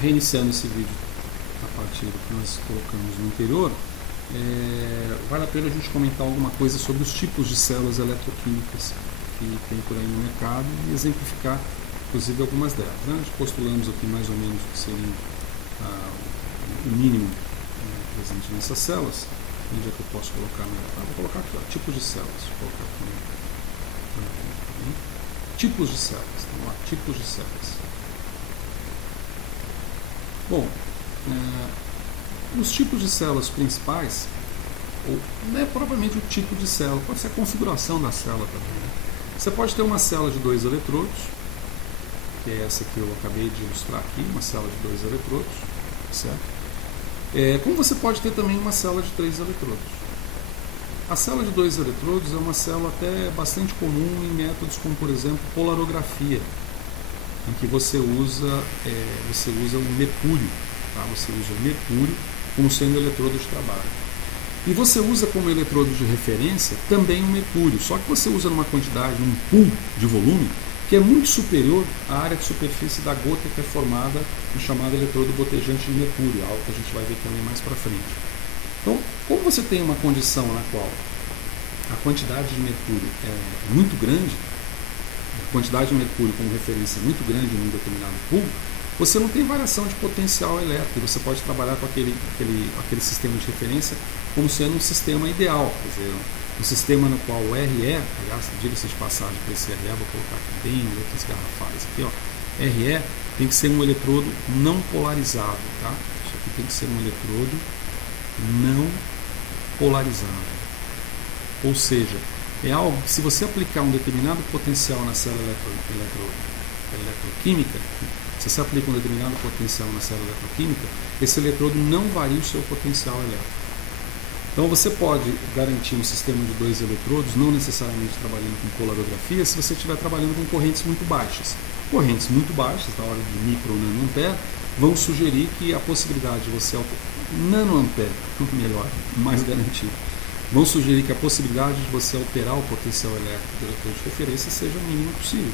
reiniciando esse vídeo a partir do que nós colocamos no anterior, vale a pena a gente comentar alguma coisa sobre os tipos de células eletroquímicas que tem por aí no mercado e exemplificar, inclusive, algumas delas. Nós postulamos aqui mais ou menos o que seria o mínimo presente nessas células. Onde é que eu posso colocar? Vou colocar aqui, ó, tipos de células. Vou colocar aqui, tipos de células. Vamos lá, tipos de células. Bom, os tipos de células principais, ou não é propriamente o tipo de célula, pode ser a configuração da célula também. Né? Você pode ter uma célula de 2 eletrodos, que é essa que eu acabei de ilustrar aqui, uma célula de 2 eletrodos, certo? Como você pode ter também uma célula de 3 eletrodos. A célula de 2 eletrodos é uma célula até bastante comum em métodos como, por exemplo, polarografia, em que você usa o mercúrio, tá? Você usa o mercúrio como sendo eletrodo de trabalho. E você usa como eletrodo de referência também o mercúrio, só que você usa numa quantidade, num pool de volume, que é muito superior à área de superfície da gota que é formada no chamado eletrodo gotejante de mercúrio, algo que a gente vai ver também mais para frente. Então, como você tem uma condição na qual a quantidade de mercúrio é muito grande, a quantidade de mercúrio como referência é muito grande em um determinado pool, você não tem variação de potencial elétrico, você pode trabalhar com aquele sistema de referência como sendo um sistema ideal, quer dizer, um sistema no qual o RE, aliás, diga-se de passagem para esse RE, vou colocar aqui bem em letras garrafais aqui, ó, RE tem que ser um eletrodo não polarizado, tá? Isso aqui tem que ser um eletrodo não polarizado. Ou seja, é algo que se você aplicar um determinado potencial na célula eletroquímica, se você aplica um determinado potencial na célula eletroquímica, esse eletrodo não varia o seu potencial elétrico. Então você pode garantir um sistema de 2 eletrodos, não necessariamente trabalhando com polarografia, se você estiver trabalhando com correntes muito baixas. Correntes muito baixas, da ordem de micro ou nanoampere, vão sugerir que a possibilidade de você nanoampere, melhor, mais garantido, vão sugerir que a possibilidade de você alterar o potencial elétrico do eletrodo de referência seja o mínimo possível.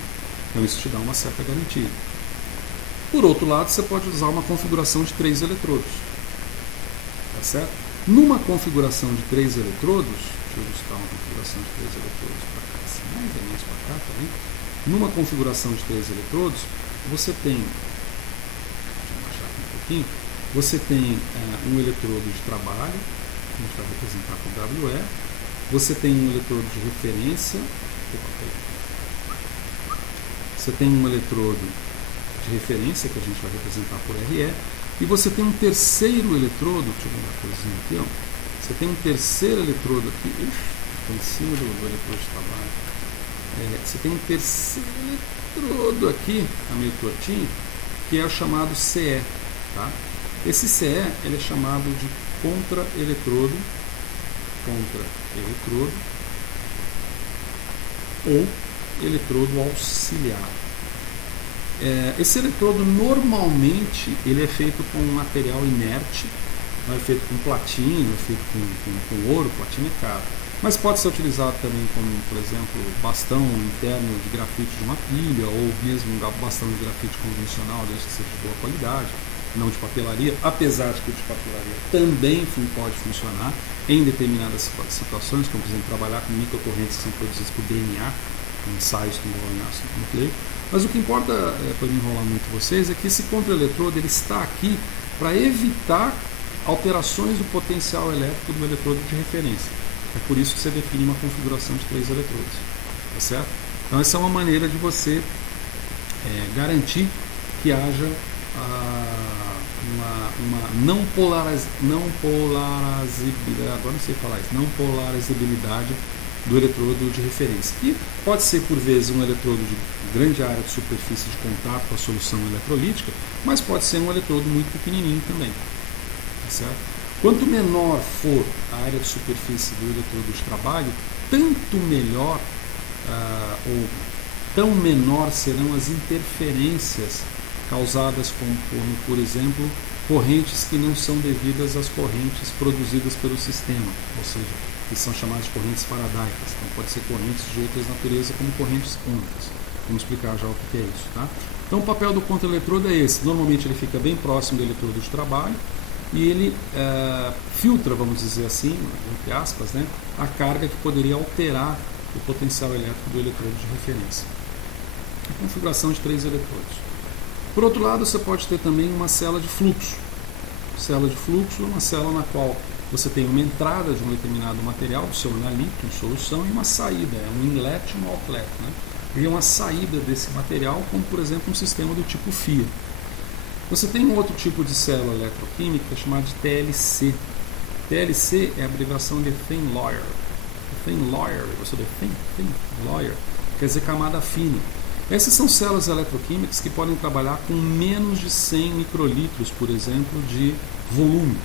Então isso te dá uma certa garantia. Por outro lado, você pode usar uma configuração de 3 eletrodos. Tá certo? Numa configuração de 3 eletrodos, deixa eu ilustrar uma configuração de 3 eletrodos para cá, assim, mais ou menos para cá também. Numa configuração de 3 eletrodos, você tem, deixa eu baixar aqui um pouquinho, você tem um eletrodo de trabalho, que a gente vai representar com WE, você tem um eletrodo de referência, você tem um eletrodo de referência que a gente vai representar por RE, e você tem um terceiro eletrodo, deixa eu ver uma coisinha aqui, ó. Você tem um terceiro eletrodo aqui, em cima do eletrodo de trabalho. Você tem um terceiro eletrodo aqui, tá meio tortinho, que é o chamado CE. Tá? Esse CE ele é chamado de contra-eletrodo ou eletrodo auxiliar. Esse eletrodo normalmente ele é feito com um material inerte, não é feito com platino, é feito com ouro, platino é caro, mas pode ser utilizado também como, por exemplo, bastão interno de grafite de uma pilha, ou mesmo um bastão de grafite convencional, desde que seja de boa qualidade, não de papelaria, apesar de que o de papelaria também pode funcionar em determinadas situações, como por exemplo trabalhar com microcorrentes que são produzidas por DNA, ensaios que envolvem ácido nucleico. Mas o que importa, para não enrolar muito vocês, é que esse contra-eletrodo ele está aqui para evitar alterações do potencial elétrico do eletrodo de referência. É por isso que você define uma configuração de 3 eletrodos. Tá certo? Então essa é uma maneira de você garantir que haja uma não polarizabilidade do eletrodo de referência. E pode ser, por vezes, um eletrodo de grande área de superfície de contato com a solução eletrolítica, mas pode ser um eletrodo muito pequenininho também. Tá certo? Quanto menor for a área de superfície do eletrodo de trabalho, tanto melhor ou tão menor serão as interferências causadas como, por exemplo, correntes que não são devidas às correntes produzidas pelo sistema, ou seja, que são chamadas de correntes faradaicas. Então pode ser correntes de outras naturezas como correntes quânticas. Vamos explicar já o que é isso. Tá? Então o papel do contra-eletrodo é esse. Normalmente ele fica bem próximo do eletrodo de trabalho e ele filtra, vamos dizer assim, entre aspas, né, a carga que poderia alterar o potencial elétrico do eletrodo de referência. A configuração de 3 eletrodos. Por outro lado, você pode ter também uma célula de fluxo. Célula de fluxo é uma célula na qual você tem uma entrada de um determinado material, o seu analito, uma solução, e uma saída, é um inlet e um outlet. Né? E uma saída desse material, como por exemplo um sistema do tipo FIA. Você tem um outro tipo de célula eletroquímica chamada de TLC. TLC é a abreviação de Thin Layer. Thin Layer, você vê Thin Layer, quer dizer camada fina. Essas são células eletroquímicas que podem trabalhar com menos de 100 microlitros, por exemplo, de volume.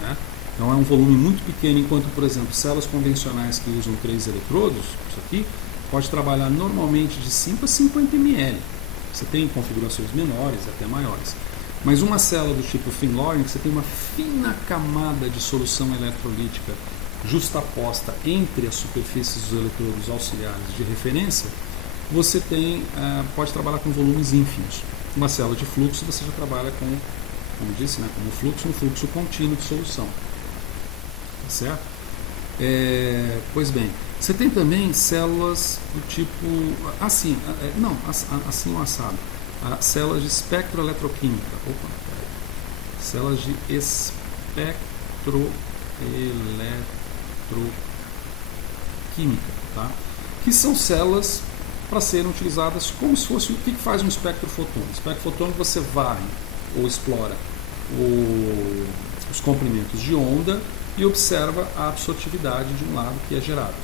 Né? Então é um volume muito pequeno, enquanto, por exemplo, células convencionais que usam 3 eletrodos, isso aqui, pode trabalhar normalmente de 5 a 50 ml. Você tem configurações menores, até maiores. Mas uma célula do tipo Thin Layer, que você tem uma fina camada de solução eletrolítica justaposta entre as superfícies dos eletrodos auxiliares de referência, você pode trabalhar com volumes ínfimos. Uma célula de fluxo você já trabalha com, como disse, né, como fluxo, um fluxo contínuo de solução. Tá certo? Pois bem, você tem também células do tipo assim, assim o assado. Células de espectroeletroquímica. Células de espectroeletroquímica, tá? Que são células para serem utilizadas como se fosse o que faz um espectrofotônico. Espectrofotônico você varre ou explora os comprimentos de onda e observa a absortividade de um lado que é gerado.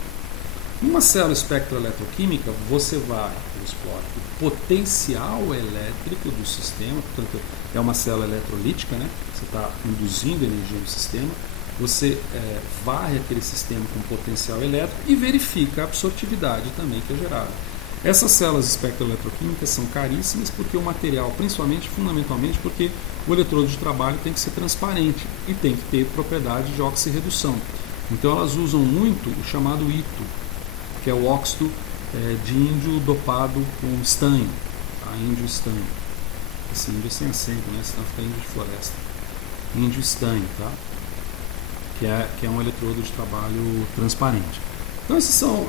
Numa célula espectroeletroquímica, você vai explora o potencial elétrico do sistema, portanto, é uma célula eletrolítica, né? Você está induzindo energia no sistema, você varre aquele sistema com potencial elétrico e verifica a absortividade também que é gerada. Essas células espectroeletroquímicas são caríssimas porque o material, fundamentalmente porque o eletrodo de trabalho tem que ser transparente e tem que ter propriedade de oxirredução. Então elas usam muito o chamado ITO, que é o óxido de índio dopado com estanho, tá? Índio estanho. Esse índio é sem acento, né? Senão fica índio de floresta. Índio estanho, tá? Que é um eletrodo de trabalho transparente. Então esses são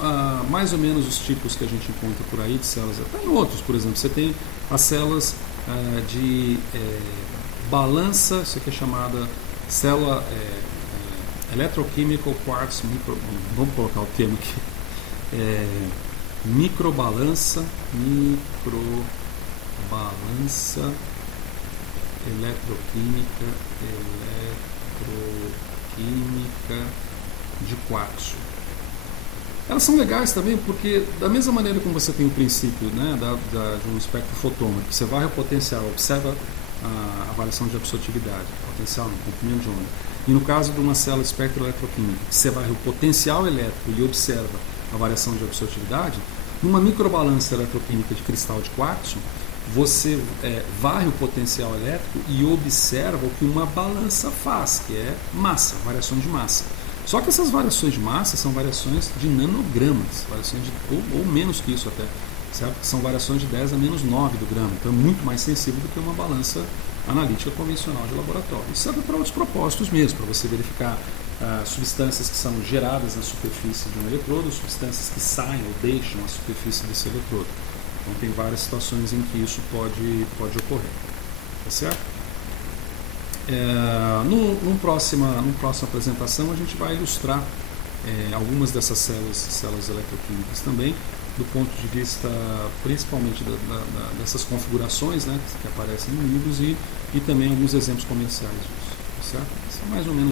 mais ou menos os tipos que a gente encontra por aí de células. Tem outros, por exemplo, você tem as células de balança, isso aqui é chamada célula Electrochemical Quartz vamos colocar o termo aqui, microbalança eletroquímica de quartzo. Elas são legais também porque, da mesma maneira como você tem o princípio, né, de um espectrofotômetro, você varre o potencial, observa a variação de absortividade, potencial, comprimento de onda. E no caso de uma célula espectroeletroquímica, você varre o potencial elétrico e observa a variação de absortividade, numa microbalança eletroquímica de cristal de quartzo, você varre o potencial elétrico e observa o que uma balança faz, que é massa, variações de massa. Só que essas variações de massa são variações de nanogramas, variações ou menos que isso até, certo? São variações de 10 a menos 9 do grama, então é muito mais sensível do que uma balança analítica convencional de laboratório. Isso serve para outros propósitos mesmo, para você verificar substâncias que são geradas na superfície de um eletrodo, substâncias que saem ou deixam a superfície desse eletrodo. Então tem várias situações em que isso pode ocorrer. Tá certo? Numa próxima apresentação a gente vai ilustrar algumas dessas células eletroquímicas também, do ponto de vista principalmente dessas configurações, né, que aparecem em livros e também alguns exemplos comerciais disso. Tá certo? Isso é mais ou menos